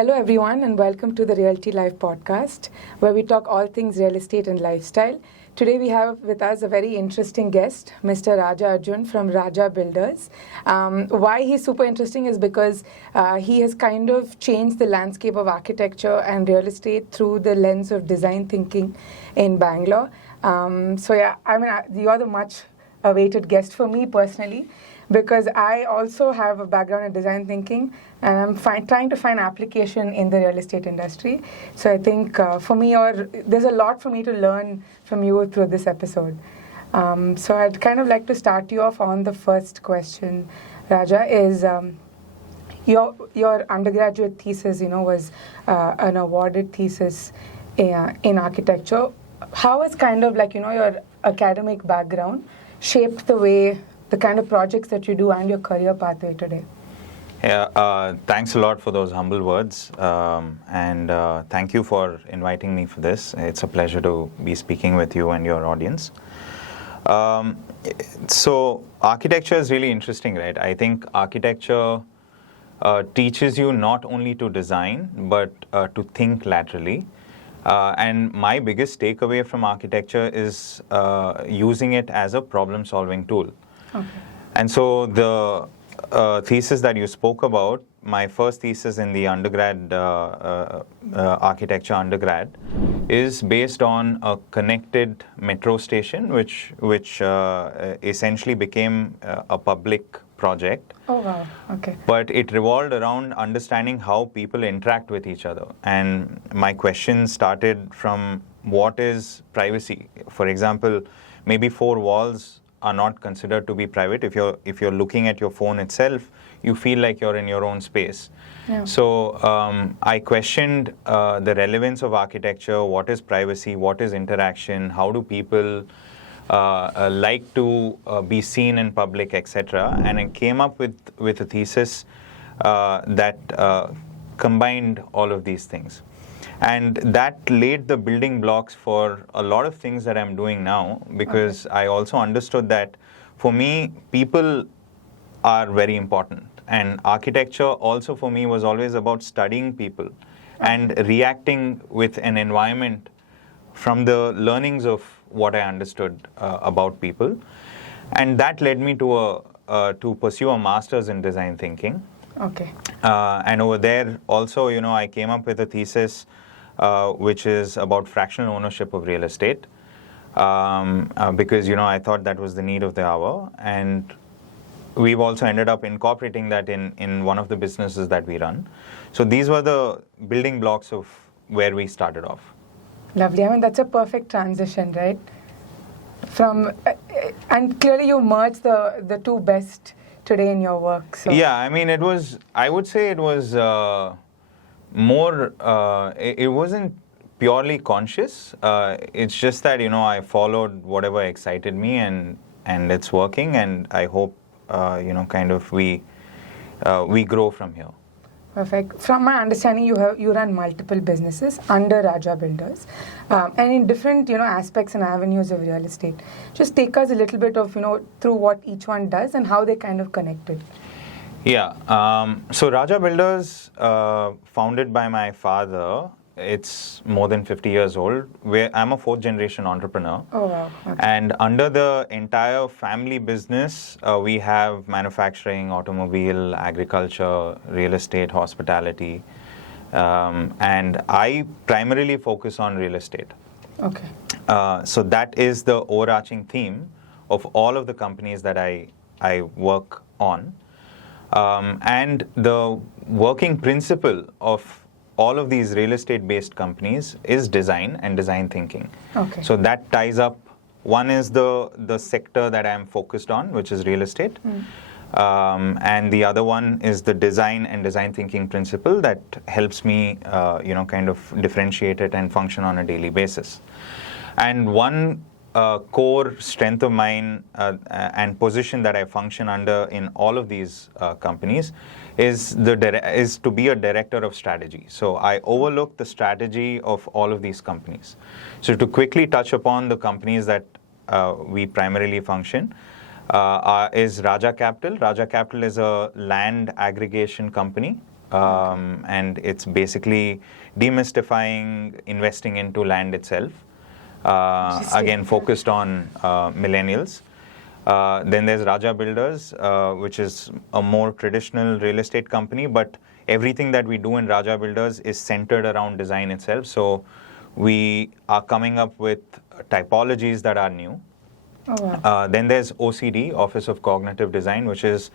Hello, everyone, and welcome to the Realty Live podcast, where we talk all things real estate and lifestyle. Today, we have with us a very interesting guest, Mr. Raja Arjun from Raja Builders. Why he's super interesting is because he has kind of changed the landscape of architecture and real estate through the lens of design thinking in Bangalore. You're the much awaited guest for me personally, because I also have a background in design thinking and I'm trying to find application in the real estate industry. So I think there's a lot for me to learn from you through this episode. So I'd kind of like to start you off on the first question, Raja, is your undergraduate thesis, was an awarded thesis in architecture. How has kind of your academic background shaped the kind of projects that you do and your career pathway today? Yeah, thanks a lot for those humble words, and thank you for inviting me for this. It's a pleasure to be speaking with you and your audience. So architecture is really interesting, right? I think architecture teaches you not only to design, but to think laterally. And my biggest takeaway from architecture is using it as a problem-solving tool. Okay. And so the thesis that you spoke about, my first thesis in the undergrad, architecture undergrad, is based on a connected metro station, which essentially became a public project. Oh, wow. Okay. But it revolved around understanding how people interact with each other. And my question started from what is privacy? For example, maybe four walls are not considered to be private. If you're looking at your phone itself, you feel like you're in your own space. Yeah. So I questioned the relevance of architecture. What is privacy? What is interaction? How do people like to be seen in public, etc.? And I came up with a thesis that combined all of these things. And that laid the building blocks for a lot of things that I'm doing now, because I also understood that for me, people are very important. And architecture also for me was always about studying people and reacting with an environment from the learnings of what I understood about people. And that led me to pursue a master's in design thinking. Okay. And over there also, I came up with a thesis which is about fractional ownership of real estate, because I thought that was the need of the hour, and we've also ended up incorporating that in one of the businesses that we run. So these were the building blocks of where we started off. Lovely. I mean, that's a perfect transition, right? And clearly you merged the two best today in your work. So. Yeah, I mean, I would say it was more, it wasn't purely conscious. It's just that, I followed whatever excited me, and it's working, and I hope, we grow from here. Perfect. From my understanding, you run multiple businesses under Raja Builders, and in different aspects and avenues of real estate. Just take us a little bit of through what each one does and how they kind of connected. Yeah. So Raja Builders, founded by my father, it's more than 50 years old. I'm a fourth generation entrepreneur. Oh, wow. Okay. And under the entire family business, we have manufacturing, automobile, agriculture, real estate, hospitality. And I primarily focus on real estate. Okay. So that is the overarching theme of all of the companies that I work on. And the working principle of all of these real estate-based companies is design and design thinking. Okay. So that ties up. One is the sector that I'm focused on, which is real estate. And the other one is the design and design thinking principle that helps me, kind of differentiate it and function on a daily basis. And one core strength of mine and position that I function under in all of these companies is to be a director of strategy. So I overlook the strategy of all of these companies. So to quickly touch upon the companies that we primarily function is Raja Capital. Raja Capital is a land aggregation company and it's basically demystifying investing into land itself. Again, focused on millennials. Then there's Raja Builders, which is a more traditional real estate company, but everything that we do in Raja Builders is centered around design itself. So we are coming up with typologies that are new. Oh, wow. Then there's OCD, Office of Cognitive Design, which is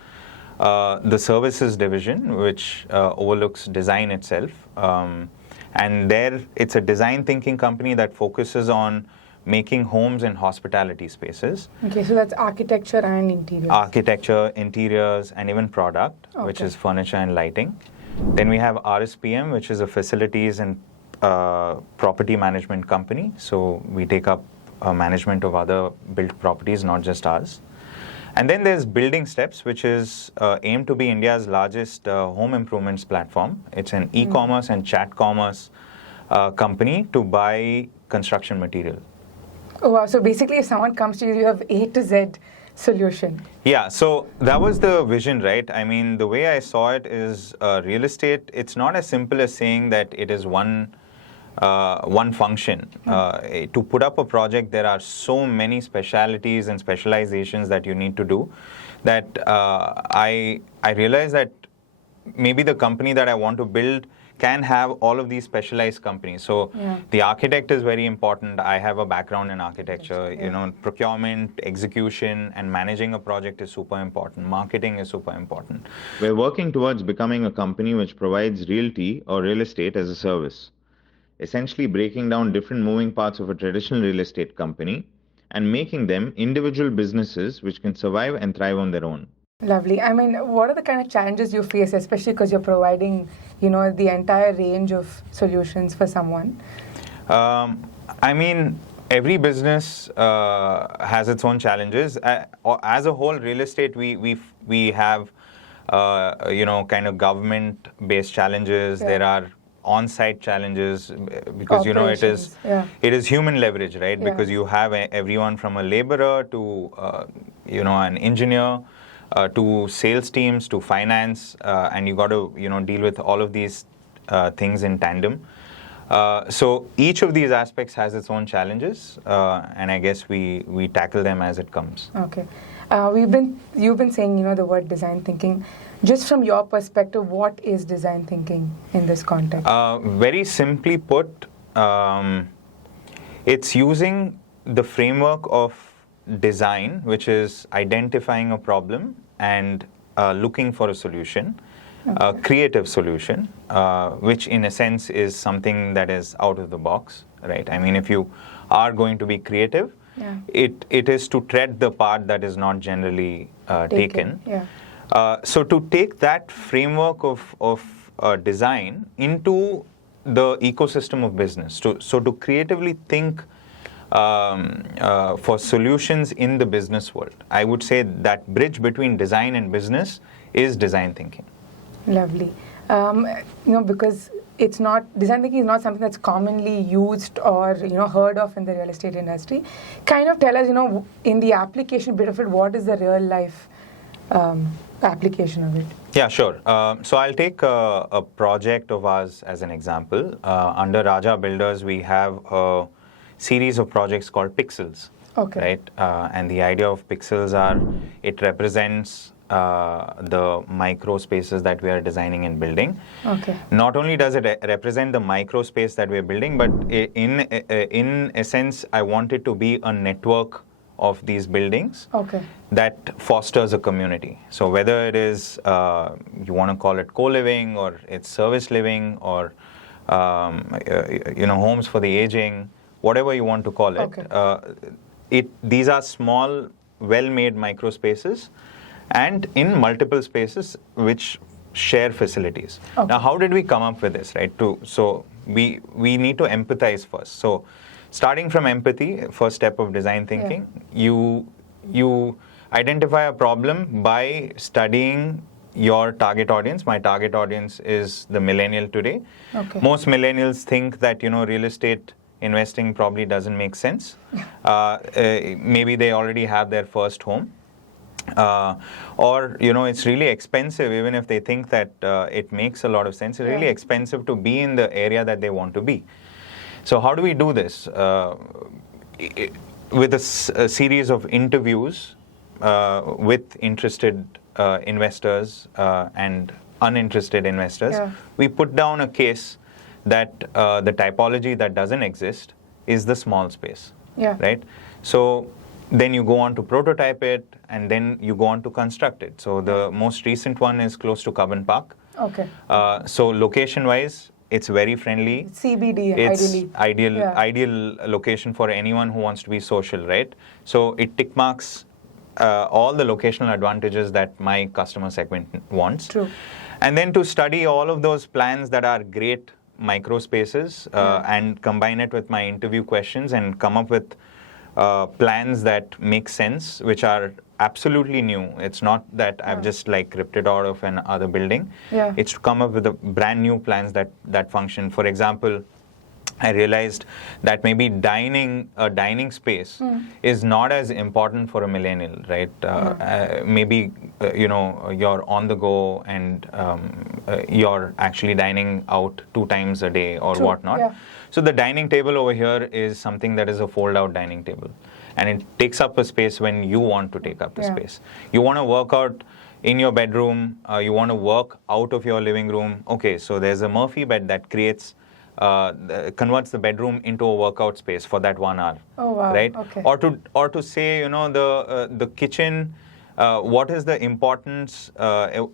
the services division, which overlooks design itself. And there, it's a design thinking company that focuses on making homes and hospitality spaces. Okay, so that's architecture and interiors. Architecture, interiors, and even product, which Okay. is furniture and lighting. Then we have RSPM, which is a facilities and property management company. So we take up management of other built properties, not just ours. And then there's Building Steps, which is aimed to be India's largest home improvements platform. It's an e-commerce and chat commerce company to buy construction material. Oh, wow. So basically, if someone comes to you, you have A to Z solution. Yeah, so that was the vision, right? I mean, the way I saw it is real estate, it's not as simple as saying that it is one function. To put up a project, there are so many specialities and specializations that you need to do that I realized that maybe the company that I want to build can have all of these specialized companies. So the architect is very important. I have a background in architecture. You know, procurement, execution, and managing a project is super important. Marketing is super important. We're working towards becoming a company which provides realty or real estate as a service, essentially breaking down different moving parts of a traditional real estate company and making them individual businesses which can survive and thrive on their own. Lovely. I mean, what are the kind of challenges you face, especially because you're providing, you know, the entire range of solutions for someone? I mean, every business has its own challenges. As a whole, real estate, we have, you know, kind of government-based challenges. Yeah. There are on-site challenges because, you know, it is human leverage, right? Yeah. Because you have everyone from a laborer to, you know, an engineer, to sales teams, to finance, and you got to, you know, deal with all of these things in tandem. So each of these aspects has its own challenges, and I guess we tackle them as it comes. Okay. You've been saying, you know, the word design thinking. Just from your perspective, what is design thinking in this context? Very simply put, it's using the framework of design, which is identifying a problem and looking for a solution, a creative solution, which in a sense is something that is out of the box, right? I mean, if you are going to be creative, it is to tread the path that is not generally taken. So to take that framework of design into the ecosystem of business, so to creatively think for solutions in the business world. I would say that bridge between design and business is design thinking. Lovely. You know, because it's not, design thinking is not something that's commonly used or, you know, heard of in the real estate industry. Kind of tell us, you know, in the application bit of it, what is the real life application of it? Yeah, sure. So I'll take a project of ours as an example. Under Raja Builders, we have a series of projects called Pixels. Okay. Right? And the idea of Pixels are, it represents the micro spaces that we are designing and building. Okay. Not only does it represent the micro space that we're building, but in essence, I want it to be a network of these buildings that fosters a community. So whether it is, you want to call it co-living, or it's service living, or you know, homes for the aging, whatever you want to call it, these are small, well-made micro spaces, and in multiple spaces which share facilities. Now, how did we come up with this, right? So we need to empathize first. So starting from empathy, first step of design thinking, you identify a problem by studying your target audience. My target audience is the millennial today. Most millennials think that, you know, real estate investing probably doesn't make sense. Maybe they already have their first home. or it's really expensive, even if they think that it makes a lot of sense. It's really expensive to be in the area that they want to be. So how do we do this? With a series of interviews with interested investors and uninterested investors, we put down a case that the typology that doesn't exist is the small space, right? So then you go on to prototype it, and then you go on to construct it. So the most recent one is close to Cubbon Park. Okay. So location-wise, it's very friendly. CBD, it's ideally. Ideal location for anyone who wants to be social, right? So it tick marks all the locational advantages that my customer segment wants. True. And then to study all of those plans that are great micro spaces and combine it with my interview questions and come up with plans that make sense, which are absolutely new. It's not that I've just ripped it out of another building. It's to come up with a brand new plans that function. For example, I realized that maybe a dining space is not as important for a millennial, right? Maybe you're on the go and you're actually dining out 2 times a day or whatnot. So the dining table over here is something that is a fold-out dining table, and it takes up a space when you want to take up the space. You want to work out in your bedroom. You want to work out of your living room. Okay, so there's a Murphy bed that converts the bedroom into a workout space for that 1 hour. Oh wow! Right? Okay. Or to say, the kitchen. What is the importance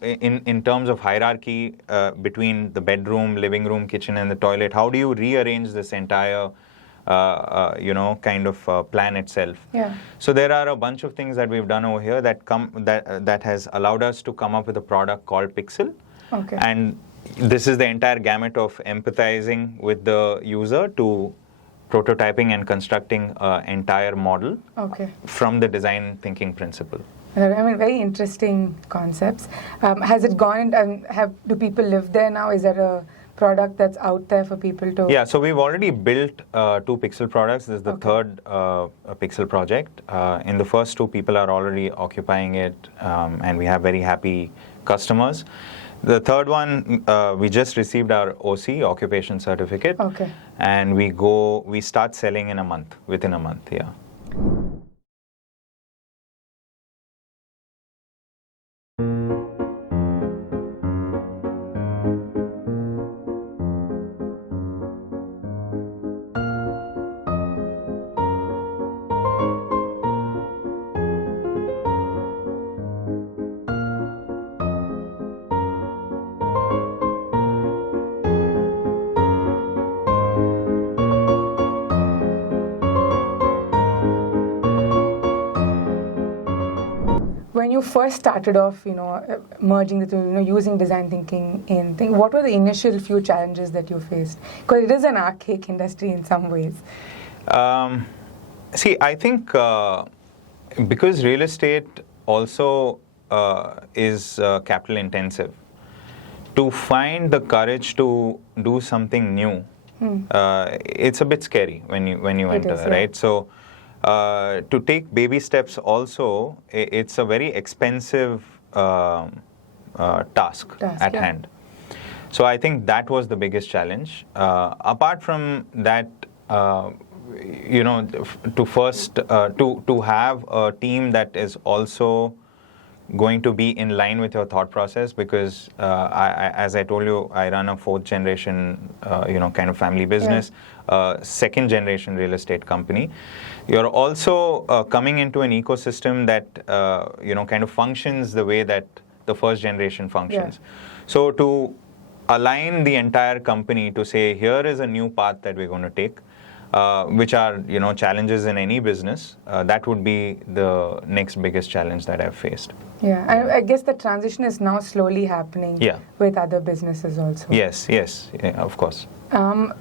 in terms of hierarchy between the bedroom, living room, kitchen, and the toilet? How do you rearrange this entire kind of plan itself? So there are a bunch of things that we've done over here that has allowed us to come up with a product called Pixel. Okay. And this is the entire gamut of empathizing with the user to prototyping and constructing an entire model from the design thinking principle. I mean, very interesting concepts. Has it gone, do people live there now? Is there a product that's out there for people to... Yeah, so we've already built 2 Pixel products. This is the third Pixel project. In the first 2, people are already occupying it, and we have very happy customers. The third one, we just received our OC, occupation certificate. And we start selling within a month, When you first started off, merging the two, using design thinking what were the initial few challenges that you faced? Because it is an archaic industry in some ways. See, I think because real estate also is capital intensive, to find the courage to do something new, it's a bit scary when you enter, right? So to take baby steps also, it's a very expensive task at hand. So I think that was the biggest challenge. Apart from that, to have a team that is also going to be in line with your thought process, because as I told you, I run a 4th generation, kind of family business, 2nd generation real estate company. You're also coming into an ecosystem that, kind of functions the way that the 1st generation functions. So to align the entire company to say, here is a new path that we're going to take, which are, challenges in any business, that would be the next biggest challenge that I've faced. Yeah, I guess the transition is now slowly happening with other businesses also. Yes, of course.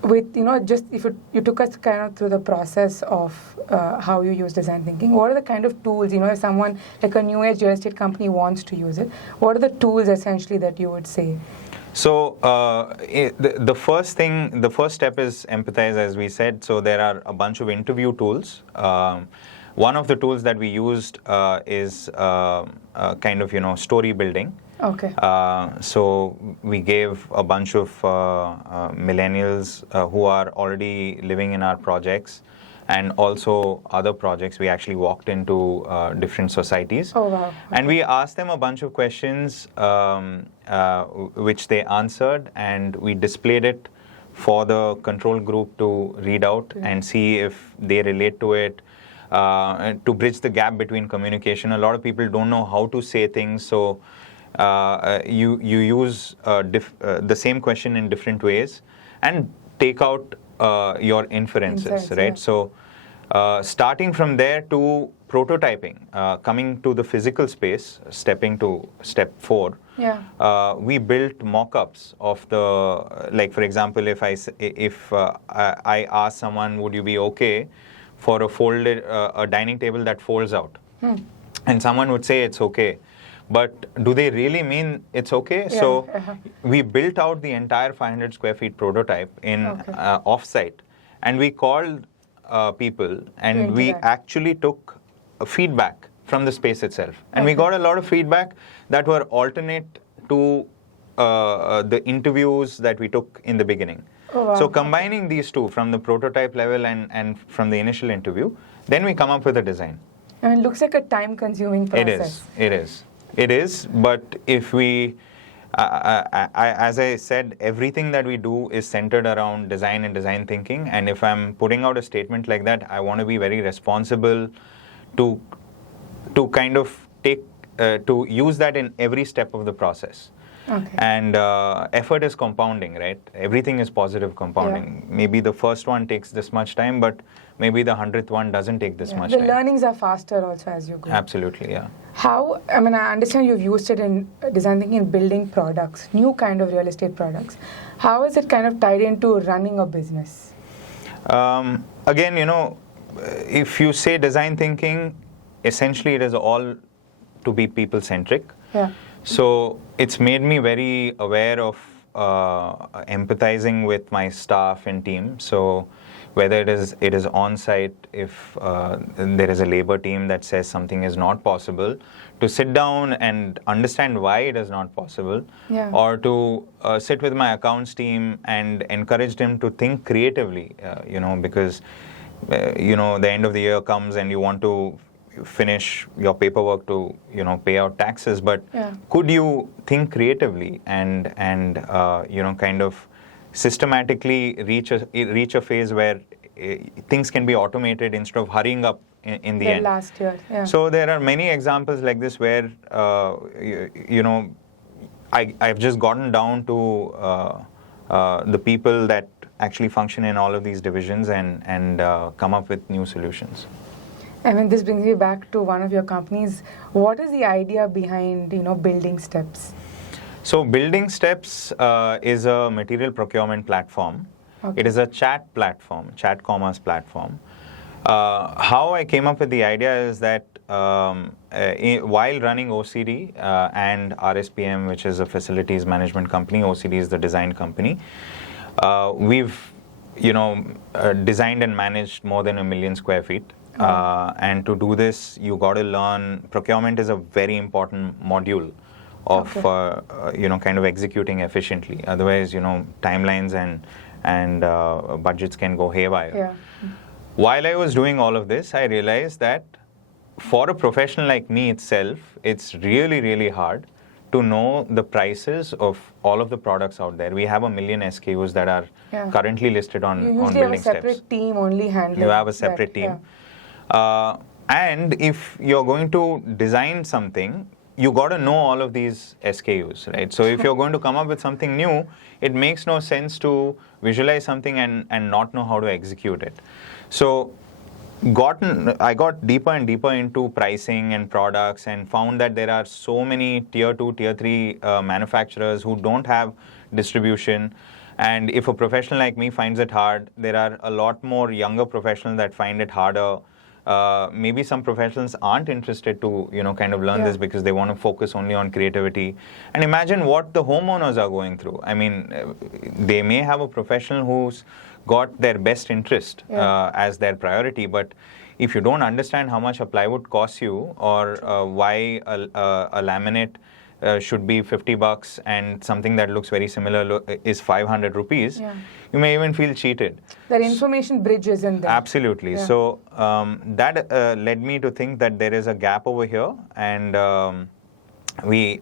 With, just if you took us kind of through the process of how you use design thinking, what are the kind of tools, if someone like a new age real estate company wants to use it, what are the tools essentially that you would say? So the first step is empathize, as we said. So there are a bunch of interview tools. one of the tools that we used is kind of, story building. Okay. So we gave a bunch of millennials who are already living in our projects and also other projects. We actually walked into different societies. Oh, wow. And we asked them a bunch of questions which they answered, and we displayed it for the control group to read out and see if they relate to it. To bridge the gap between communication. A lot of people don't know how to say things, so you use the same question in different ways and take out your inferences, right? Yeah. So starting from there to prototyping, coming to the physical space, stepping to step 4, we built mock-ups of the, like for example, if I ask someone, would you be okay for a dining table that folds out? And someone would say it's okay. But do they really mean it's okay? Yeah. So we built out the entire 500 square feet prototype in off-site, and we called people, and we actually took feedback from the space itself. And we got a lot of feedback that were alternate to the interviews that we took in the beginning. Oh, wow. So combining these two from the prototype level and from the initial interview, then we come up with a design. And it looks like a time-consuming process. It is. But if we, as I said, everything that we do is centered around design and design thinking. And if I'm putting out a statement like that, I want to be very responsible to kind of to use that in every step of the process. Okay. And effort is compounding, right? Everything is positive compounding. Yeah. Maybe the first one takes this much time, but maybe the 100th one doesn't take this much time. The learnings are faster also as you go. Absolutely, yeah. How, I understand you've used it in design thinking in building products, new kind of real estate products. How is it kind of tied into running a business? Again, if you say design thinking, essentially it is all to be people-centric. Yeah. So it's made me very aware of empathizing with my staff and team. So whether it is on-site, if there is a labor team that says something is not possible, to sit down and understand why it is not possible, or to sit with my accounts team and encourage them to think creatively, because, the end of the year comes and you want to finish your paperwork to pay out taxes, but could you think creatively and kind of systematically reach a phase where things can be automated instead of hurrying up in the end. Last year, So there are many examples like this where I've just gotten down to the people that actually function in all of these divisions and come up with new solutions. This brings me back to one of your companies. What is the idea behind, Building Steps? So Building Steps is a material procurement platform. Okay. It is a chat platform, chat commerce platform. How I came up with the idea is that while running OCD and RSPM, which is a facilities management company, OCD is the design company, we've designed and managed more than 1 million square feet. And to do this, you got to learn procurement is a very important module of kind of executing efficiently. Otherwise, timelines and budgets can go haywire. Yeah. While I was doing all of this, I realized that for a professional like me itself, it's really, really hard to know the prices of all of the products out there. We have 1 million SKUs that are currently listed on Building Steps. You usually have a separate team only handling. You have a separate team. And if you're going to design something, you got to know all of these SKUs, right? So if you're going to come up with something new, it makes no sense to visualize something and not know how to execute it. So I got deeper and deeper into pricing and products and found that there are so many tier 2, tier 3 manufacturers who don't have distribution. And if a professional like me finds it hard, there are a lot more younger professionals that find it harder. Maybe some professionals aren't interested to, kind of learn this because they want to focus only on creativity. And imagine what the homeowners are going through. They may have a professional who's got their best interest as their priority, but if you don't understand how much a plywood costs you, or why a laminate should be $50 and something that looks very similar is 500 rupees, you may even feel cheated. That information bridge isn't there. Absolutely. Yeah. So that led me to think that there is a gap over here, and we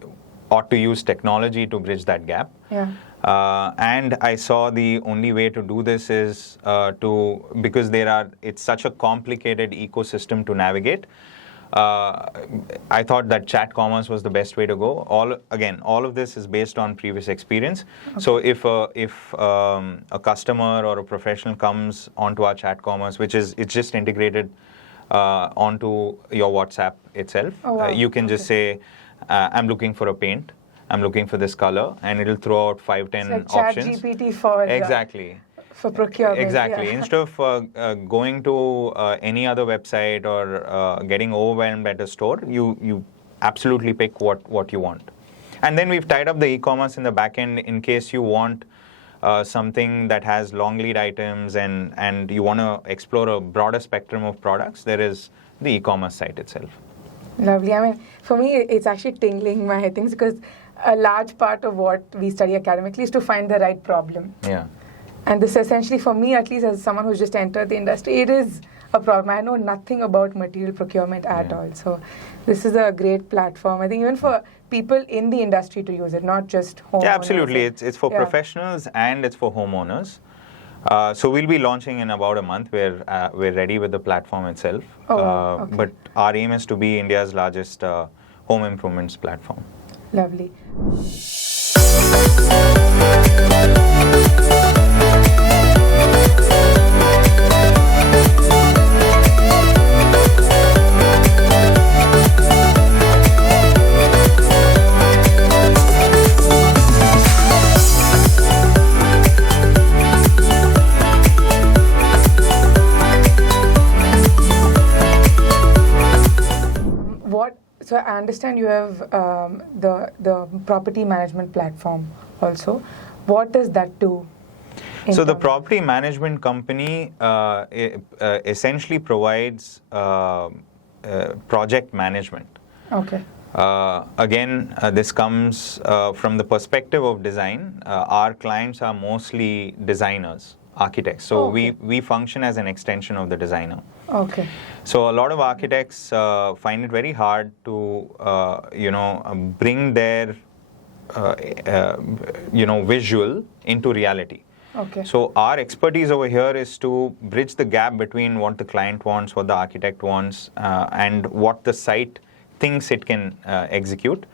ought to use technology to bridge that gap. Yeah. And I saw the only way to do this is because it's such a complicated ecosystem to navigate. I thought that chat commerce was the best way to go. All of this is based on previous experience. Okay. So if a customer or a professional comes onto our chat commerce, it's just integrated onto your WhatsApp itself, you can just say, I'm looking for a paint, I'm looking for this color, and it'll throw out 5-10 like options. ChatGPT for exactly. For procurement. Exactly. Yeah. Instead of going to any other website or getting overwhelmed at a store, you absolutely pick what you want. And then we've tied up the e-commerce in the back end in case you want something that has long lead items and you want to explore a broader spectrum of products. There is the e-commerce site itself. Lovely. I mean, for me, it's actually tingling my things because a large part of what we study academically is to find the right problem. Yeah. And this essentially, for me, at least as someone who's just entered the industry, it is a problem. I know nothing about material procurement at all. So this is a great platform. I think even for people in the industry to use it, not just homeowners. Yeah, absolutely. It's for professionals and it's for homeowners. So we'll be launching in about a month. We're ready with the platform itself. Okay. But our aim is to be India's largest home improvements platform. Lovely. So I understand you have the property management platform also. What does that do? So the property management company essentially provides project management. Okay. Again, this comes from the perspective of design. Our clients are mostly designers, architects. So we function as an extension of the designer. Okay. So a lot of architects find it very hard to, bring their, visual into reality. Okay. So our expertise over here is to bridge the gap between what the client wants, what the architect wants, and what the site thinks it can execute,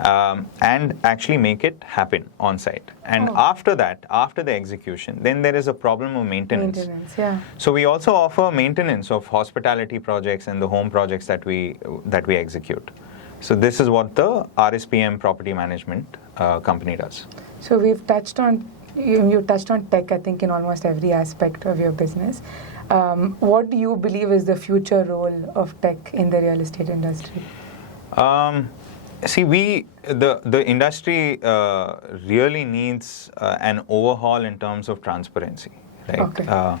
and actually make it happen on site. And after that, after the execution, then there is a problem of maintenance. Maintenance, yeah. So we also offer maintenance of hospitality projects and the home projects that we execute. So this is what the RSPM property management company does. So we've touched on you touched on tech, I think, in almost every aspect of your business. What do you believe is the future role of tech in the real estate industry? See, the industry really needs an overhaul in terms of transparency, right? Okay.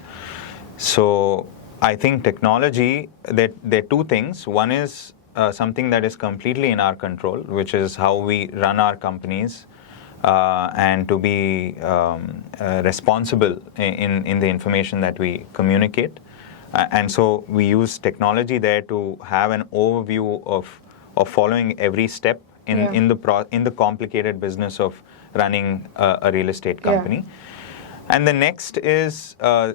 So I think technology, there are two things. One is something that is completely in our control, which is how we run our companies, and to be responsible in the information that we communicate. And so we use technology there to have an overview of following every step in the complicated business of running a real estate company. Yeah. And the next is a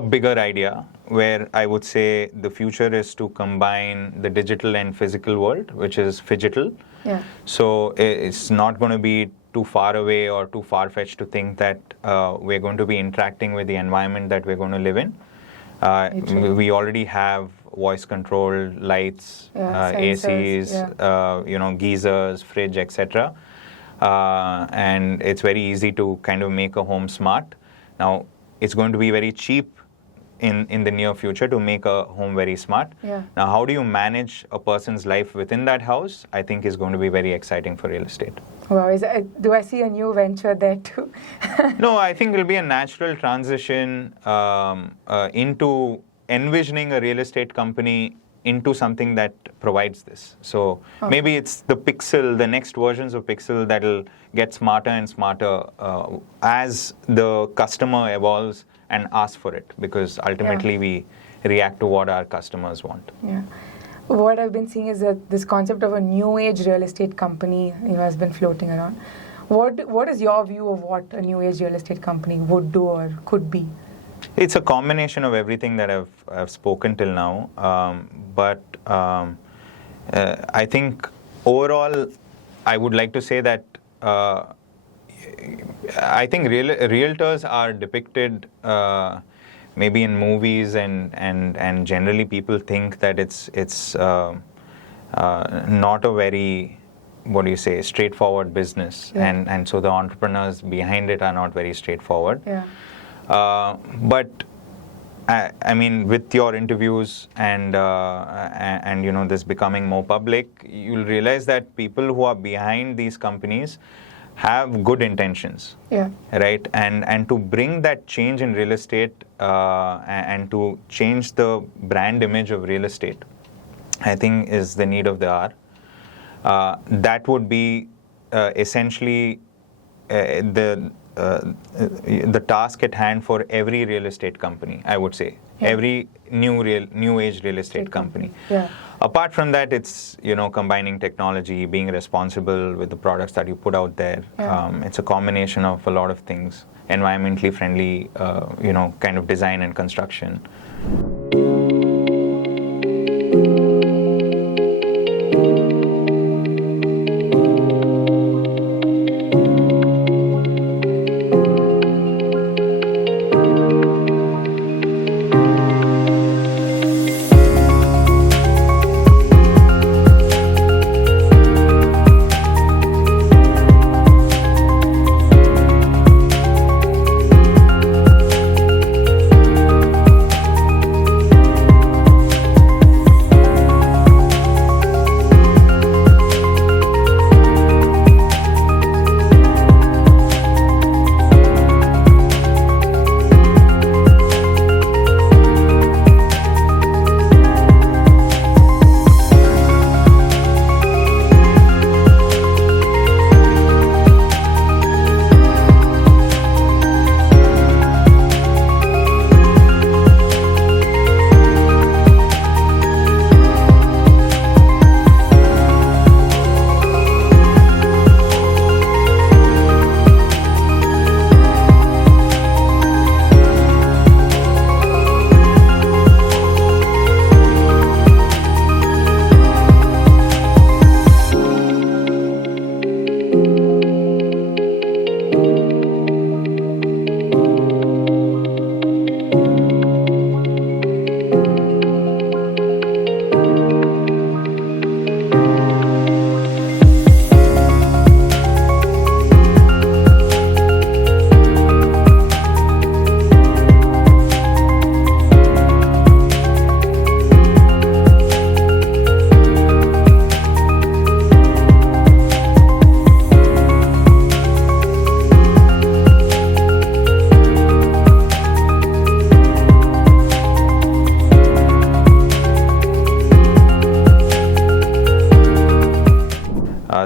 bigger idea where I would say the future is to combine the digital and physical world, which is phygital. Yeah. So it's not going to be too far away or too far-fetched to think that we're going to be interacting with the environment that we're going to live in. We already have voice-controlled lights, ACs, geysers, fridge, etc. And it's very easy to kind of make a home smart. Now, it's going to be very cheap in the near future to make a home very smart. Yeah. Now, how do you manage a person's life within that house, I think is going to be very exciting for real estate. Wow, do I see a new venture there too? No, I think it will be a natural transition into envisioning a real estate company into something that provides this. So maybe it's the Pixel, the next versions of Pixel that'll get smarter and smarter as the customer evolves and asks for it, because ultimately we react to what our customers want. Yeah. What I've been seeing is that this concept of a new age real estate company, has been floating around. What is your view of what a new age real estate company would do or could be? It's a combination of everything that I've spoken till now, but I think overall, I would like to say that I think realtors are depicted maybe in movies, and generally people think that it's not a very, what do you say, straightforward business, and so the entrepreneurs behind it are not very straightforward. Yeah. But I mean, with your interviews and this becoming more public, you'll realize that people who are behind these companies have good intentions, right? And to bring that change in real estate and to change the brand image of real estate, I think is the need of the hour. That would be essentially the task at hand for every real estate company, I would say. Every new age real estate company. Apart from that, it's combining technology, being responsible with the products that you put out there. It's a combination of a lot of things, environmentally friendly, kind of design and construction.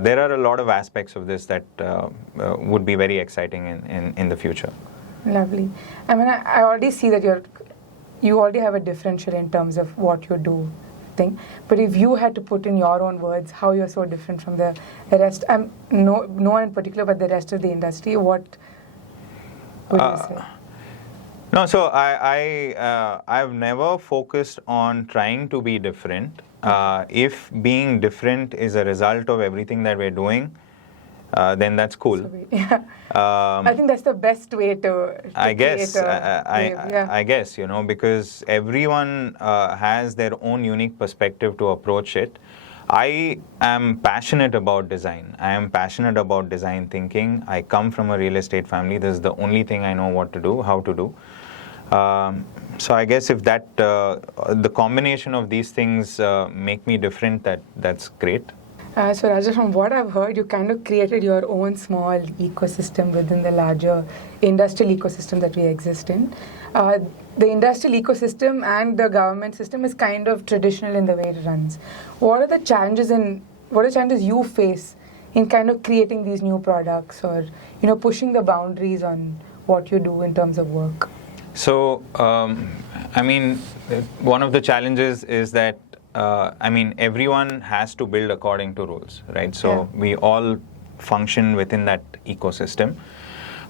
There are a lot of aspects of this that would be very exciting in the future. Lovely. I mean, I already see that you already have a differential in terms of what you do. But if you had to put in your own words how you're so different from the rest, no one in particular, but the rest of the industry, what would you say? No, so I've never focused on trying to be different. If being different is a result of everything that we're doing, then that's cool. I think that's the best way to I guess, I guess, because everyone has their own unique perspective to approach it. I am passionate about design. I am passionate about design thinking. I come from a real estate family. This is the only thing I know what to do, how to do. So I guess if that the combination of these things make me different, that's great. So Raja, from what I've heard, you kind of created your own small ecosystem within the larger industrial ecosystem that we exist in. The industrial ecosystem and the government system is kind of traditional in the way it runs. What are the challenges you face in kind of creating these new products, or pushing the boundaries on what you do in terms of work? So, one of the challenges is that everyone has to build according to rules, right? So we all function within that ecosystem,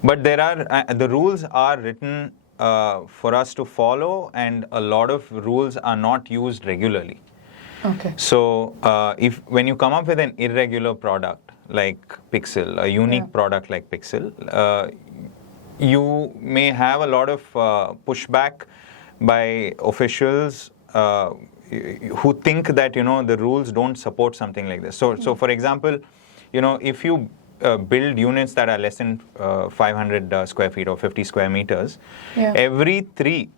but there are the rules are written for us to follow, and a lot of rules are not used regularly. Okay. So when you come up with an irregular product like Pixel, a unique product like Pixel, you may have a lot of pushback by officials who think that the rules don't support something like this. So for example, if you build units that are less than 500 square feet or 50 square meters, every 3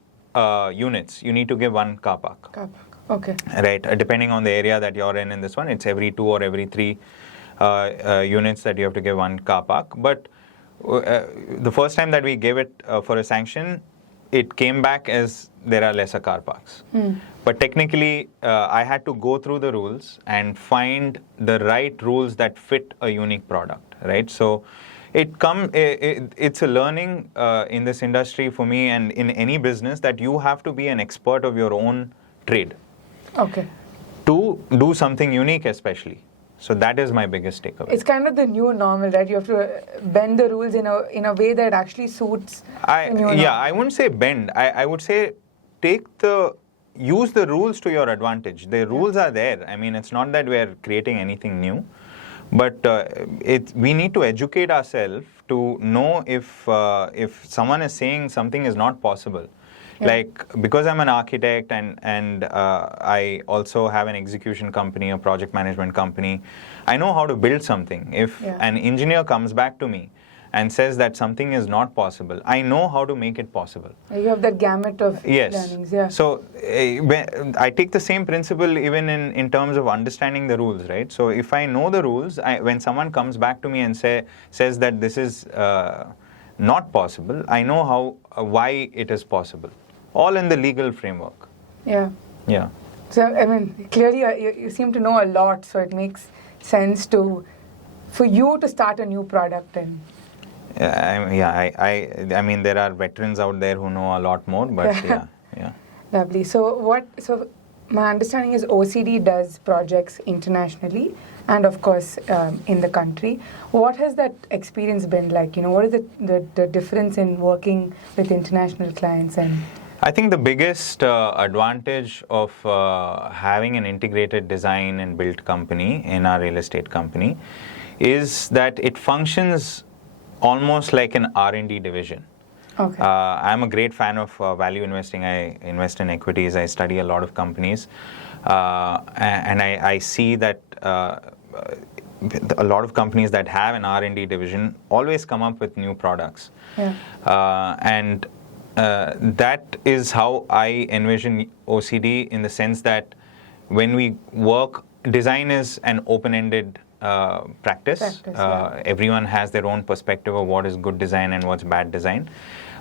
units you need to give 1 car park. Car park. Okay. Right, depending on the area that you're in this one, it's every 2 or every 3 units that you have to give 1 car park. But the first time that we gave it for a sanction, it came back as there are lesser car parks. But technically, I had to go through the rules and find the right rules that fit a unique product, right? So it's a learning in this industry for me, and in any business, that you have to be an expert of your own trade. Okay. To do something unique, especially. So that is my biggest takeaway. It's kind of the new normal, right? You have to bend the rules in a way that actually suits the new normal. I wouldn't say bend. I would say use the rules to your advantage. The rules are there. I mean, it's not that we're creating anything new, but we need to educate ourselves to know if someone is saying something is not possible. Like, because I'm an architect and I also have an execution company, a project management company, I know how to build something. If an engineer comes back to me and says that something is not possible, I know how to make it possible. You have that gamut of learnings. Yeah. So I take the same principle even in terms of understanding the rules, right? So if I know the rules, when someone comes back to me and says that this is not possible, I know why it is possible. All in the legal framework. Yeah. Yeah. So, I mean, clearly you seem to know a lot, so it makes sense for you to start a new product. And I mean, there are veterans out there who know a lot more, but yeah. Lovely. So my understanding is OCD does projects internationally and, of course, in the country. What has that experience been like? What is the difference in working with international clients? And I think the biggest advantage of having an integrated design and build company in our real estate company is that it functions almost like an R&D division. Okay. I'm a great fan of value investing. I invest in equities. I study a lot of companies. And I see that a lot of companies that have an R&D division always come up with new products. And that is how I envision OCD, in the sense that when we work, design is an open-ended practice. Everyone has their own perspective of what is good design and what's bad design.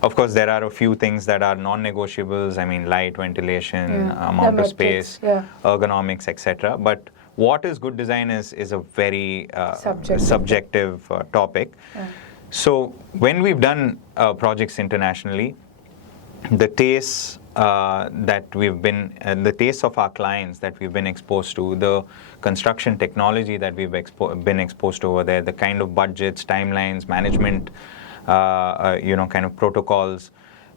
Of course, there are a few things that are non-negotiables. I mean, light, ventilation, amount of space, ergonomics, etc. But what is good design is a very subjective topic. So when we've done projects internationally, the tastes the tastes of our clients that we've been exposed to, the construction technology that we've been exposed to over there, the kind of budgets, timelines, management, kind of protocols,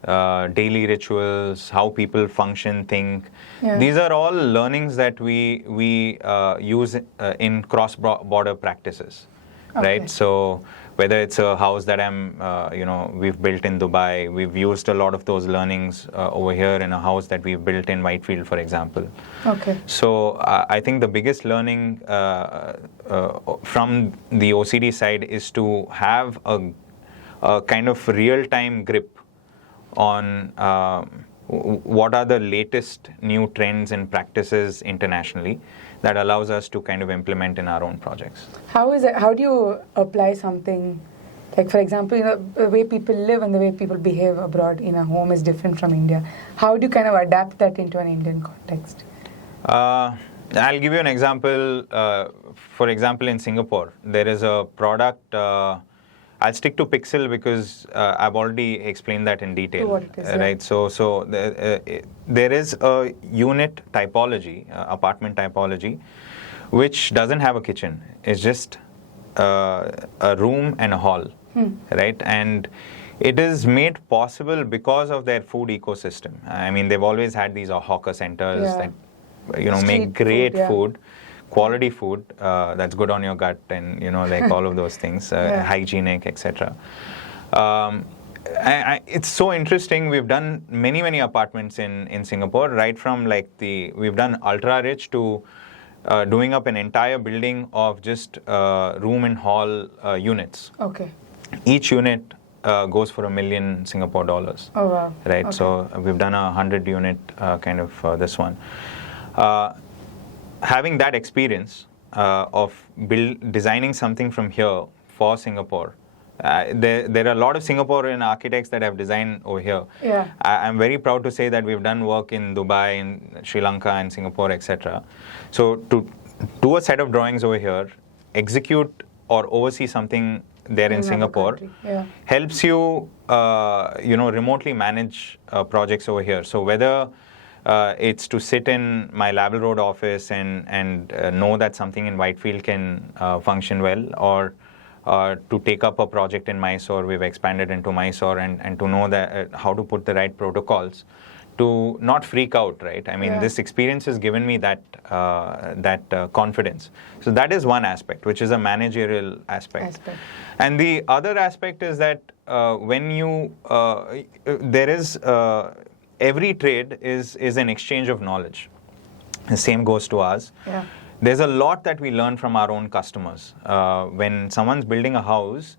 daily rituals, how people function, think. These are all learnings that we use in cross-border practices, right? So whether it's a house that we've built in Dubai, we've used a lot of those learnings over here in a house that we've built in Whitefield, for example. So I think the biggest learning from the OCD side is to have a kind of real-time grip on what are the latest new trends and practices internationally that allows us to kind of implement in our own projects. How is it? How do you apply something? Like, for example, the way people live and the way people behave abroad in a home is different from India. How do you kind of adapt that into an Indian context? I'll give you an example. For example, in Singapore, there is a product. I'll stick to Pixel because I've already explained that in detail. What it is, right? So there is a unit typology, apartment typology, which doesn't have a kitchen. It's just a room and a hall, right? And it is made possible because of their food ecosystem. I mean, they've always had these hawker centers that Street make great food, quality food that's good on your gut, and like all of those things, hygienic, etc. It's so interesting. We've done many apartments in Singapore, right from we've done ultra rich to doing up an entire building of just room and hall units. Okay. Each unit goes for $1 million Singapore dollars. Oh wow! Right. Okay. So we've done 100-unit kind of this one. Having that experience of designing something from here for Singapore, there are a lot of Singaporean architects that have designed over here. Yeah. I'm very proud to say that we've done work in Dubai, in Sri Lanka, and Singapore, etc. So to do a set of drawings over here, execute or oversee something there in Singapore helps you, remotely manage projects over here. So whether it's to sit in my Label Road office and know that something in Whitefield can function well, or to take up a project in Mysore, we've expanded into Mysore, and to know that how to put the right protocols to not freak out, right? I mean, this experience has given me that confidence. So that is one aspect, which is a managerial aspect. And the other aspect is that when you, there is, every trade is an exchange of knowledge. The same goes to ours. Yeah. There's a lot that we learn from our own customers. When someone's building a house,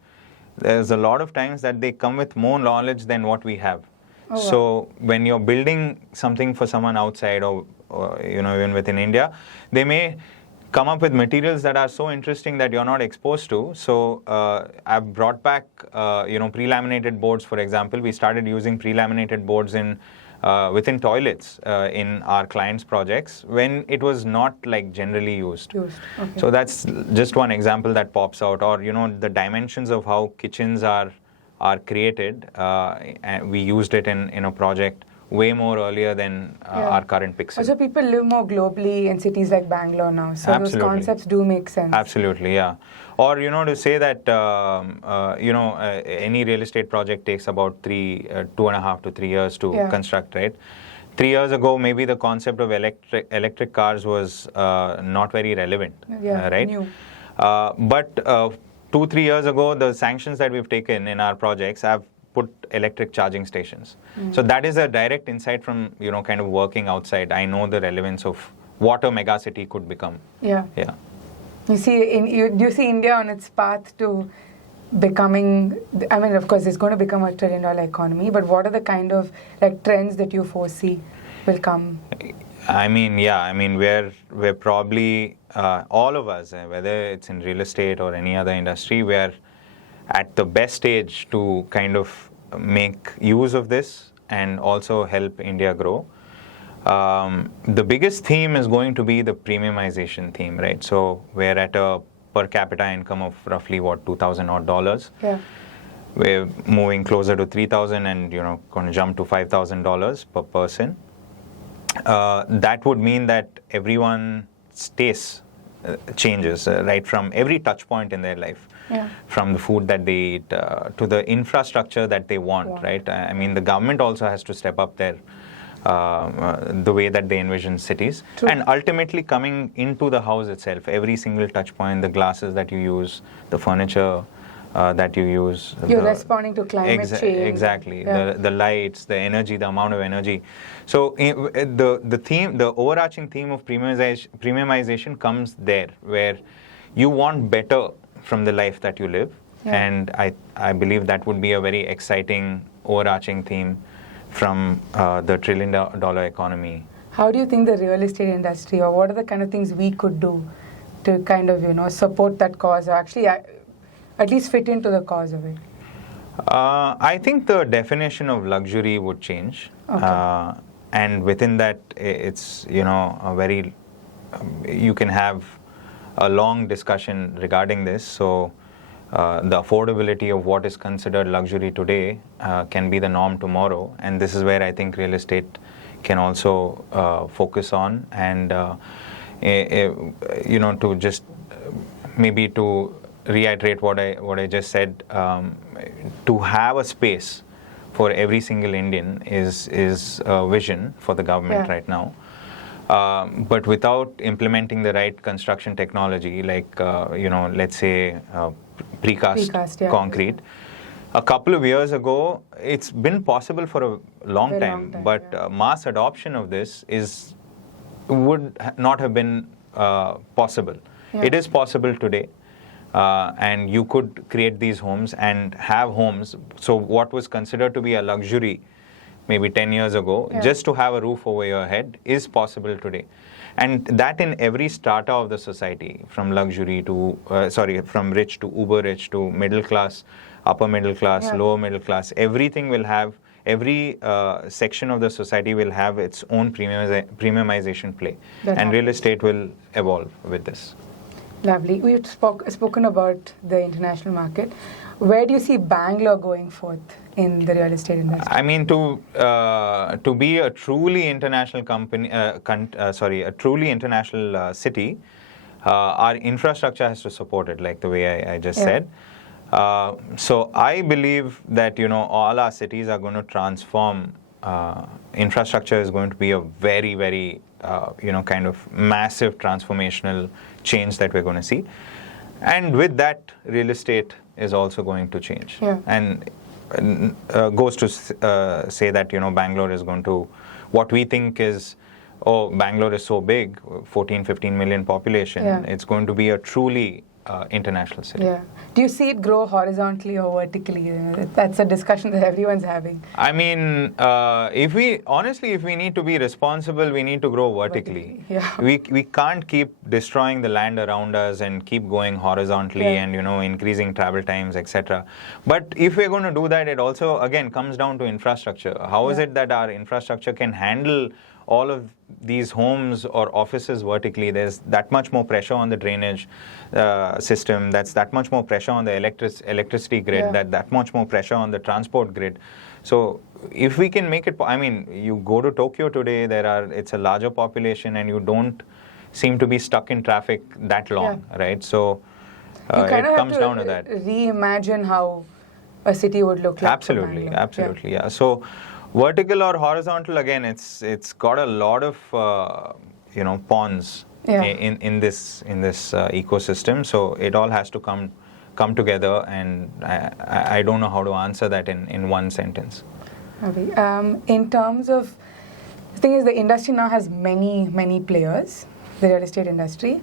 there's a lot of times that they come with more knowledge than what we have. Oh, wow. So when you're building something for someone outside, or even within India, they may come up with materials that are so interesting that you're not exposed to. So I've brought back pre-laminated boards, for example. We started using pre-laminated boards within toilets in our clients' projects when it was not generally used. Okay. So that's just one example that pops out. Or the dimensions of how kitchens are created. And we used it in a project way more earlier than our current Pixel. Also, people live more globally in cities like Bangalore now, so those concepts do make sense. Absolutely, yeah. Or to say that any real estate project takes about 2.5 to 3 years to construct, right? 3 years ago, maybe the concept of electric cars was not very relevant, right? New. But 2-3 years ago, the sanctions that we've taken in our projects have put electric charging stations. So that is a direct insight from kind of working outside. I know the relevance of what a megacity could become. Yeah. Do you see India on its path to becoming? I mean, of course, it's going to become a $1 trillion economy. But what are the kind of trends that you foresee will come? I mean, we're probably all of us, whether it's in real estate or any other industry, we're at the best stage to kind of make use of this and also help India grow. The biggest theme is going to be the premiumization theme, right? So we're at a per capita income of roughly $2,000 odd. Yeah. We're moving closer to 3,000 and going to jump to $5,000 per person. That would mean that everyone's taste changes, right, from every touch point in their life. From the food that they eat to the infrastructure that they want, right? I mean, the government also has to step up the way that they envision cities. True. And ultimately coming into the house itself, every single touch point, the glasses that you use, the furniture that you use. You're responding to climate change. Exactly. The lights, the energy, the amount of energy. So the overarching theme of premiumization comes there, where you want better from the life that you live. And I believe that would be a very exciting overarching theme from the trillion-dollar economy. How do you think the real estate industry, or what are the kind of things we could do to kind of, support that cause, or actually at least fit into the cause of it? I think the definition of luxury would change. Okay. And within that, it's, a very, you can have a long discussion regarding this. So the affordability of what is considered luxury today can be the norm tomorrow. And this is where I think real estate can also focus on. And, to just maybe to reiterate what I just said, to have a space for every single Indian is a vision for the government right now. But without implementing the right construction technology, like, let's say precast concrete, a couple of years ago, it's been possible for a long time, but mass adoption of this would not have been possible. Yeah. It is possible today. And you could create these homes and have homes. So what was considered to be a luxury maybe 10 years ago, just to have a roof over your head, is possible today. And that in every strata of the society, from luxury to, from rich to uber rich to middle class, upper middle class, lower middle class, everything will have, every section of the society will have its own premiumization play. And real estate will evolve with this. Lovely. We've spoken about the international market. Where do you see Bangalore going forth in the real estate industry? I mean, to be a truly international company, a truly international city, our infrastructure has to support it, like the way I just said. So I believe that all our cities are going to transform. Infrastructure is going to be a very, very kind of massive transformational change that we're going to see. And with that, real estate is also going to change. And goes to say that, Bangalore is going to, what we think is, Bangalore is so big, 14, 15 million population, it's going to be a truly international city. Do you see it grow horizontally or vertically? That's a discussion that everyone's having. I mean, if we need to be responsible, we need to grow vertically. We can't keep destroying the land around us and keep going horizontally and, increasing travel times, etc. But if we're going to do that, it also, again, comes down to infrastructure. How is it that our infrastructure can handle all of these homes or offices vertically? There's that much more pressure on the drainage system, that's that much more pressure on the electricity grid, that much more pressure on the transport grid. So if we can make it, I mean, you go to Tokyo today, it's a larger population and you don't seem to be stuck in traffic that long, right? So it comes down to that. Reimagine how a city would look like. Absolutely, yeah. So vertical or horizontal, again, it's got a lot of ponds in this ecosystem. So it all has to come together, and I don't know how to answer that in one sentence. Okay. In terms of, the thing is, the industry now has many players, the real estate industry.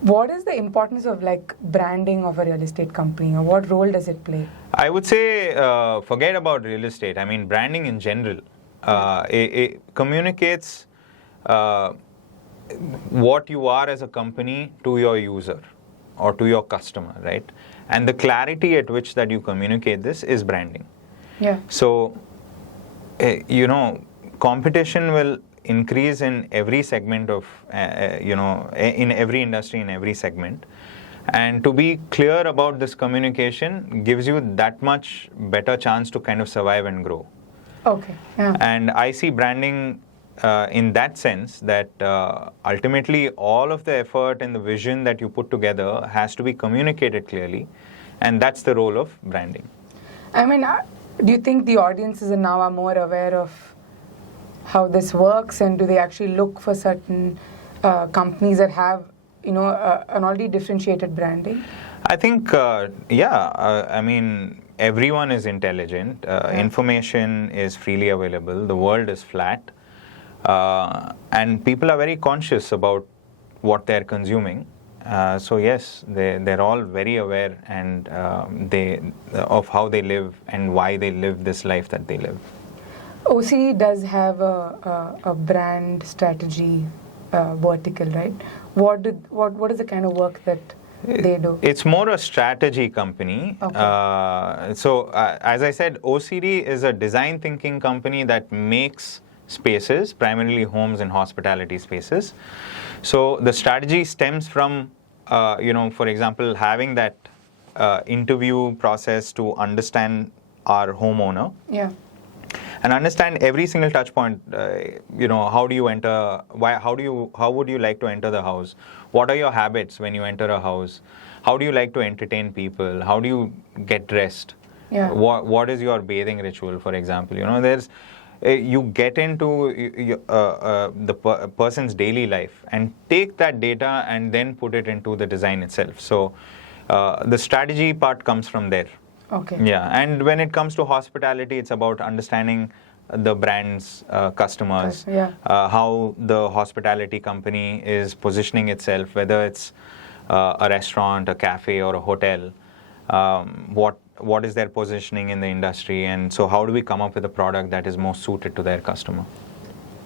What is the importance of branding of a real estate company, or what role does it play? I would say forget about real estate. I mean, branding in general. It communicates what you are as a company to your user or to your customer, right? And the clarity at which that you communicate this is branding. So, competition will increase in every segment of, in every industry, in every segment. And to be clear about this communication gives you that much better chance to kind of survive and grow. And I see branding in that sense that ultimately all of the effort and the vision that you put together has to be communicated clearly. And that's the role of branding. I mean, do you think the audiences now are more aware of how this works, and do they actually look for certain companies that have an already differentiated branding? I think, I mean, everyone is intelligent. Information is freely available. The world is flat. And people are very conscious about what they're consuming. So yes, they're all very aware and of how they live and why they live this life that they live. OCD does have a brand strategy vertical, right? What is the kind of work that they do? It's more a strategy company. Okay. As I said, OCD is a design thinking company that makes spaces, primarily homes and hospitality spaces. So the strategy stems from, for example, having that interview process to understand our homeowner. Yeah. And understand every single touch point. How do you enter? How would you like to enter the house? What are your habits when you enter a house? How do you like to entertain people? How do you get dressed? Yeah. What is your bathing ritual, for example? You get into the person's daily life and take that data and then put it into the design itself. So the strategy part comes from there. Okay. Yeah, and when it comes to hospitality, it's about understanding the brand's customers, Yeah. How the hospitality company is positioning itself, whether it's a restaurant, a cafe, or a hotel. What is their positioning in the industry, and so how do we come up with a product that is most suited to their customer?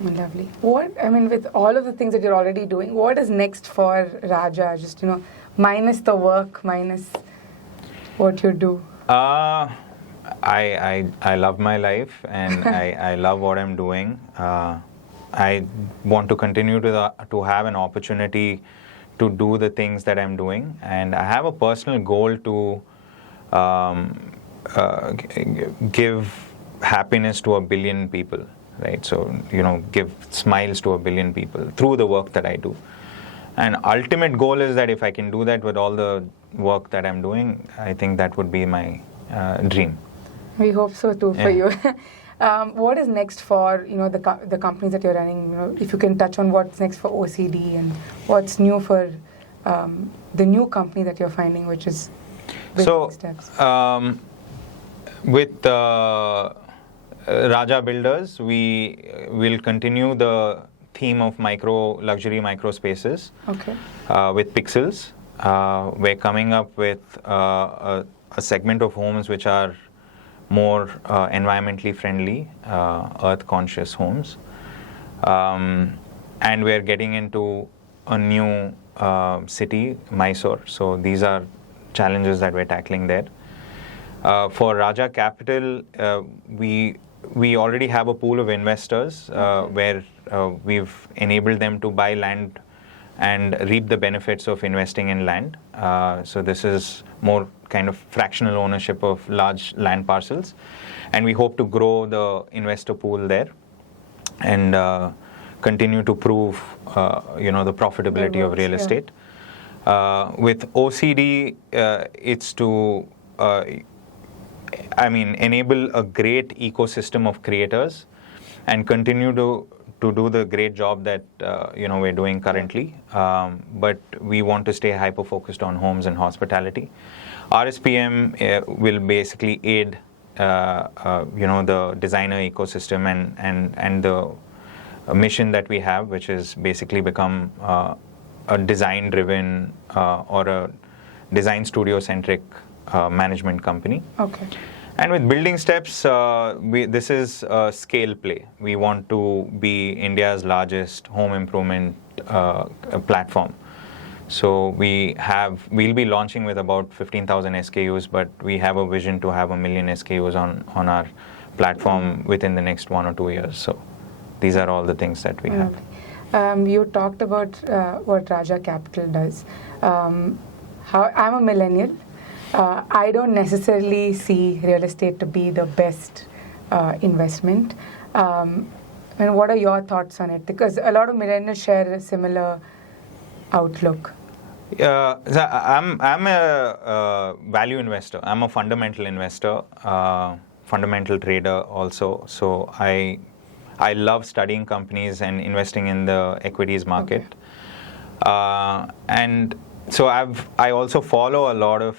Lovely. With all of the things that you're already doing, what is next for Raja? Just minus the work, minus what you do. I love my life, and I love what I'm doing. I want to continue to have an opportunity to do the things that I'm doing, and I have a personal goal to give happiness to 1 billion people, right? So give smiles to 1 billion people through the work that I do. And ultimate goal is that if I can do that with all the work that I'm doing, I think that would be my dream. We hope so too for you. What is next for the companies that you're running? If you can touch on what's next for OCD and what's new for the new company that you're finding, which is next steps. With Raja Builders, we will continue the theme of luxury micro spaces. Okay. With Pixels. We're coming up with a segment of homes which are more environmentally friendly, earth conscious homes. And we're getting into a new city, Mysore. So these are challenges that we're tackling there. For Raja Capital, we already have a pool of investors where we've enabled them to buy land and reap the benefits of investing in land. So this is more kind of fractional ownership of large land parcels. And we hope to grow the investor pool there and continue to prove, the profitability of real estate. With OCD, it's to enable a great ecosystem of creators and continue to do the great job that we're doing currently. But we want to stay hyper-focused on homes and hospitality. RSPM will basically aid the designer ecosystem and the mission that we have, which is basically become a design-driven or a design studio-centric management company. Okay. And with Building Steps, this is a scale play. We want to be India's largest home improvement platform. So we'll be launching with about 15,000 SKUs, but we have a vision to have 1 million SKUs on our platform within the next 1 or 2 years. So these are all the things that we have. You talked about what Raja Capital does. I'm a millennial. I don't necessarily see real estate to be the best investment. And what are your thoughts on it? Because a lot of millennials share a similar outlook. I'm a value investor. I'm a fundamental investor, fundamental trader also. So I love studying companies and investing in the equities market. Okay. And so I also follow a lot of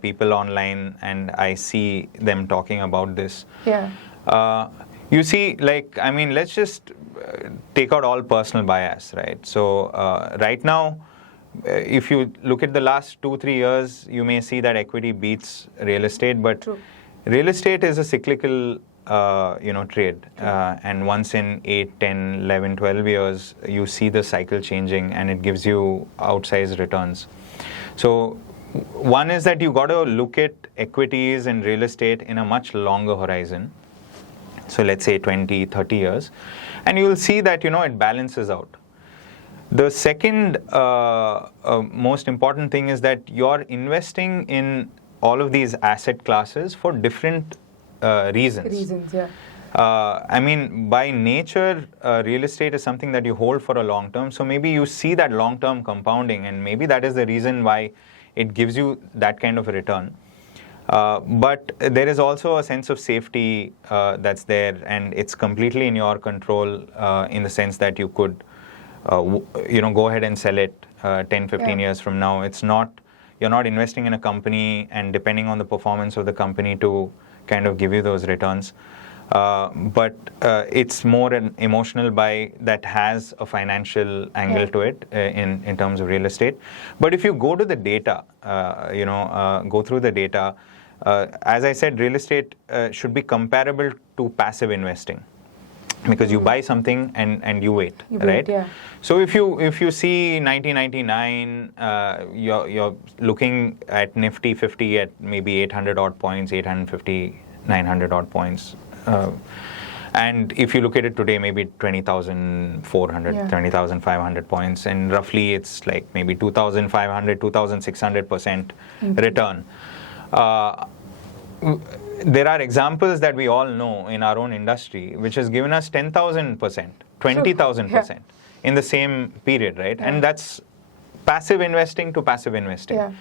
people online, and I see them talking about this. Yeah. You see, let's just take out all personal bias, right? So right now, if you look at the last 2-3 years, you may see that equity beats real estate, but True. Real estate is a cyclical trade. And once in 8, 10, 11, 12 years, you see the cycle changing and it gives you outsized returns. So one is that you got to look at equities and real estate in a much longer horizon. So let's say 20, 30 years. And you will see that, it balances out. The second most important thing is that you're investing in all of these asset classes for different reasons. Yeah. By nature, real estate is something that you hold for a long term. So maybe you see that long-term compounding, and maybe that is the reason why it gives you that kind of a return. But there is also a sense of safety that's there, and it's completely in your control in the sense that you could, go ahead and sell it 10, 15 years from now. You're not investing in a company and depending on the performance of the company to kind of give you those returns. But it's more an emotional buy that has a financial angle to it in terms of real estate. But if you go to the data, go through the data, as I said, real estate should be comparable to passive investing. Because you buy something and you wait, right? Yeah. So if you see 1999, you're looking at Nifty 50 at maybe 800 odd points, 850, 900 odd points. And if you look at it today, maybe 20,400, 20,500 points, and roughly it's like maybe 2,500, 2,600% return. There are examples that we all know in our own industry, which has given us 10,000%, 20,000% in the same period, right? Yeah. And that's passive investing to passive investing. Yeah.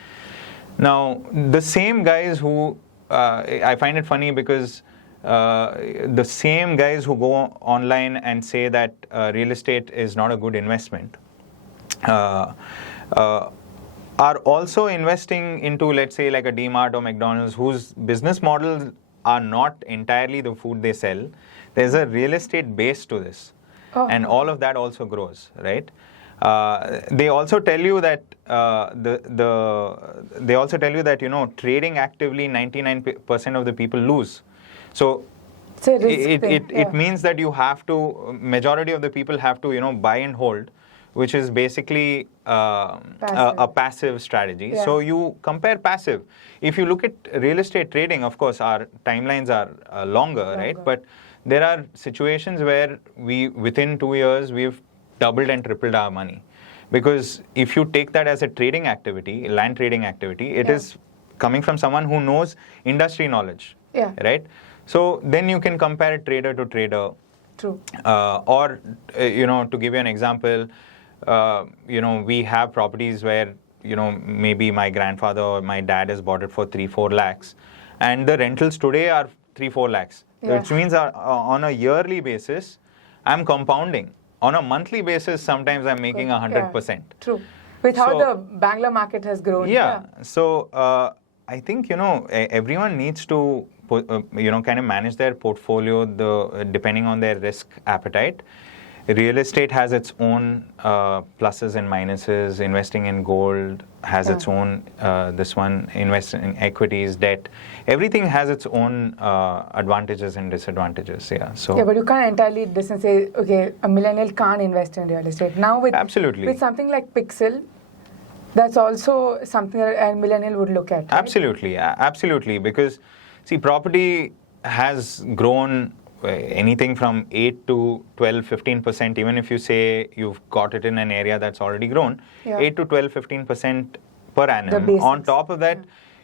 Now, the same guys who, I find it funny because the same guys who go online and say that real estate is not a good investment are also investing into, let's say, like a DMart or McDonald's, whose business models are not entirely the food they sell. There's a real estate base to this. And all of that also grows, right? They also tell you that trading actively 99% of the people lose. So it's a risk it means that you have to, majority of the people have to, buy and hold, which is basically a passive strategy. Yeah. So you compare passive. If you look at real estate trading, of course, our timelines are longer, right? But there are situations where within 2 years, we've doubled and tripled our money. Because if you take that as a trading activity, land trading activity, it is coming from someone who knows industry knowledge, right? So then you can compare trader to trader. True. Or, to give you an example, we have properties where, maybe my grandfather or my dad has bought it for 3-4 lakhs. And the rentals today are 3-4 lakhs. Which means on a yearly basis, I'm compounding. On a monthly basis, sometimes I'm making 100%. True. With how the Bangalore market has grown. Yeah. So I think, everyone needs to, kind of manage their portfolio depending on their risk appetite. Real estate has its own pluses and minuses. Investing in gold has its own, investing in equities, debt. Everything has its own advantages and disadvantages. Yeah. So. Yeah, but you can't entirely say, okay, a millennial can't invest in real estate. Now with something like Pixel, that's also something that a millennial would look at. Right? Absolutely. Because, see, property has grown anything from 8 to 12, 15%, even if you say you've got it in an area that's already grown, 8 to 12, 15% per annum. On top of that,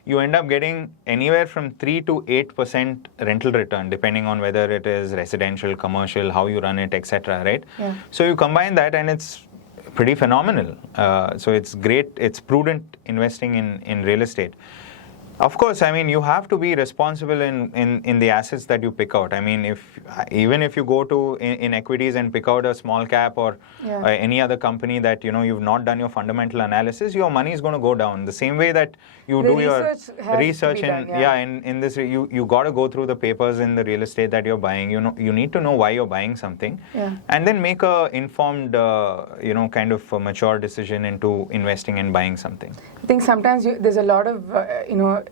you end up getting anywhere from 3 to 8% rental return, depending on whether it is residential, commercial, how you run it, etc. Right? Yeah. So you combine that, and it's pretty phenomenal. So it's great. It's prudent investing in real estate. Of course, you have to be responsible in the assets that you pick out. Even if you go to in equities and pick out a small cap or any other company that you've not done your fundamental analysis, your money is going to go down. The same way that you do your research in this, you got to go through the papers in the real estate that you're buying. You need to know why you're buying something, and then make a informed, kind of a mature decision into investing and buying something. I think sometimes there's a lot of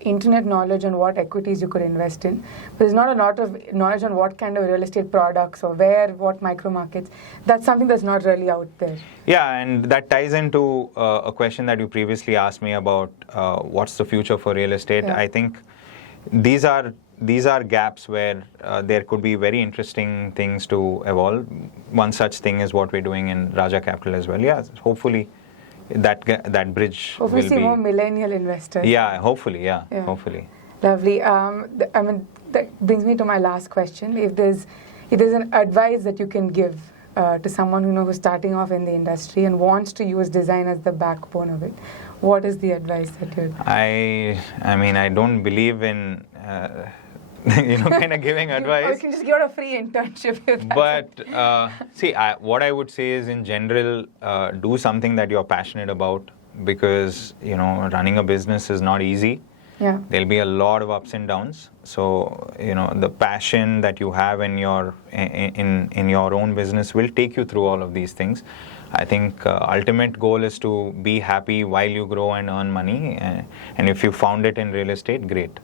internet knowledge on what equities you could invest in. There's not a lot of knowledge on what kind of real estate products or what micro markets. That's something that's not really out there. Yeah, and that ties into a question that you previously asked me about what's the future for real estate. Yeah. I think these are gaps where there could be very interesting things to evolve. One such thing is what we're doing in Raja Capital as well. Yeah, hopefully that bridge Hopefully will see be more millennial investors. Yeah, hopefully. Lovely. That brings me to my last question. If there's an advice that you can give to someone who's starting off in the industry and wants to use design as the backbone of it, what is the advice that you'd? I don't believe in kind of giving advice. Or you can just get a free internship. But what I would say is, in general, do something that you're passionate about, because running a business is not easy. Yeah. There'll be a lot of ups and downs. So the passion that you have in your own business will take you through all of these things. I think ultimate goal is to be happy while you grow and earn money. And if you found it in real estate, great.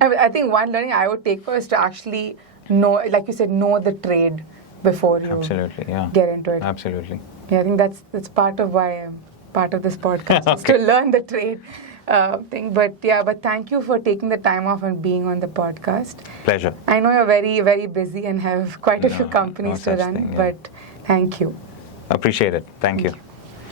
I think one learning I would take is to actually know, like you said, know the trade before you get into it. Absolutely. Yeah, I think that's part of why I'm part of this podcast, is to learn the trade thing. But thank you for taking the time off and being on the podcast. Pleasure. I know you're very, very busy and have quite a few companies to run, but thank you. Appreciate it. Thank you.